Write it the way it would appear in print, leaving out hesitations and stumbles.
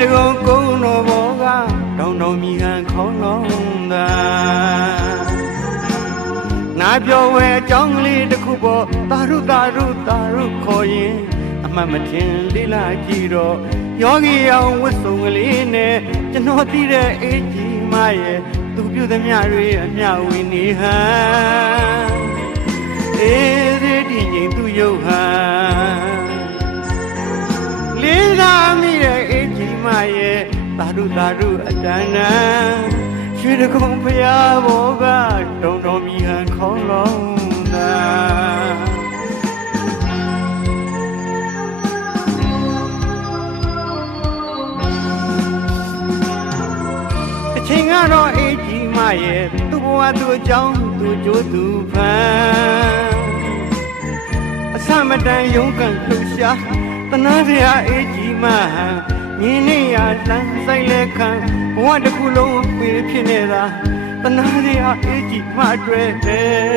တကုံကုန်းတော်ဘောကတောင်တောင်မြည်ဟန်ခေါင်းလုံးသာနာပြောဝဲအကြောင်းကလေးတစ်ခုပေါ်တာရုတာရုတာရုခေါ်ရင်အမှတ်မထင်လေးလာကြည့်တော့ယောဂီအောင်ဝတ်စုံကလေးနဲ့ကျွန်တော်သိတဲ့အေးကြီးမရဲ့သူပြုသမျှတွေအမျှဝေနေဟန်အေးသေးတည်ငြိမ်သူရုပ်ဟန်လေးသာမိတဲ့အေးကြီးမရဲ့တာရုတာရုအတန်းတန်းရွှေတကုံဖျားဘောကတုံတော်မြည်ဟန်ခေါင်းလုံးသာအချိန်ကတော့အေးကြီးမရဲ့သူ့ဘဝသူ့အကြောင်းသူ့ကြိုးသူဖန်အဆမတန်ရုန်းကန်လှူရှားတနာစရာအေးကြီးမဟန်မြင်းနေရလမ်းဆိုင်လက်ခံဘဝတစ်ခုလုံးပြေဖြစ်နေတာတနာစရာအေးကြီးမတွေ့တယ်